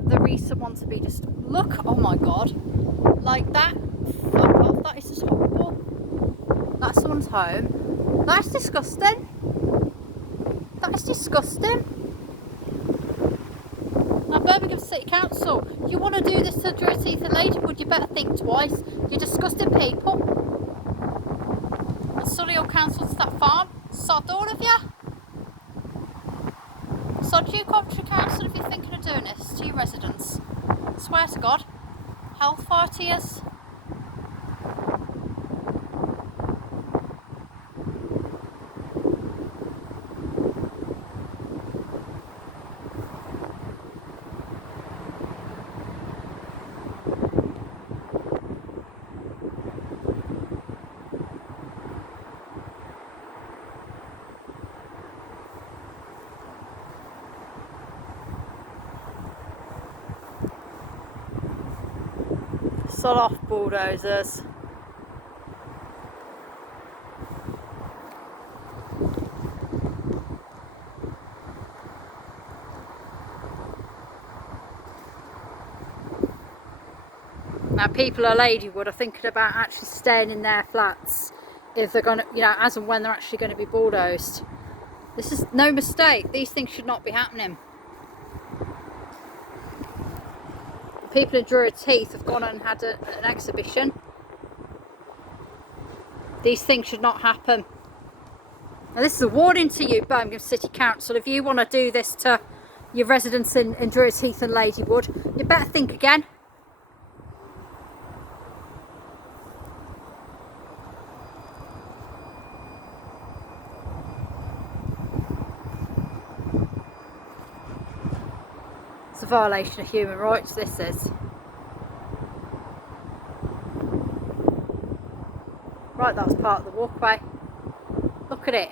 The recent one to be just, look, oh my god, like that, fuck off, that is just horrible. That's someone's home. That's disgusting. That is disgusting. Now Birmingham City Council, you want to do this to Drury Heath and Ladywood, you better think twice. You're disgusting people. And Solihull Council Staff Farm, sod all of you. Sod you, Coventry Council, if you're thinking of doing this to your residents. I swear to God, hellfire tears. Sod off, bulldozers. Now people at Ladywood are thinking about actually staying in their flats if they're going to, you know, as and when they're actually going to be bulldozed. This is no mistake. These things should not be happening. People in Drury Heath have gone and had an exhibition. These things should not happen. Now this is a warning to you, Birmingham City Council. If you want to do this to your residents in Drury Heath and Ladywood, you better think again. It's a violation of human rights, this is. Right, that's part of the walkway. Look at it.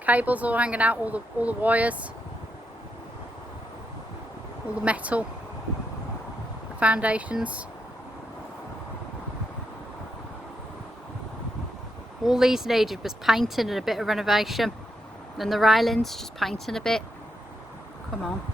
Cables all hanging out, all the wires. All the metal. The foundations. All these needed was painting and a bit of renovation. And the railings, just painting a bit. Come on.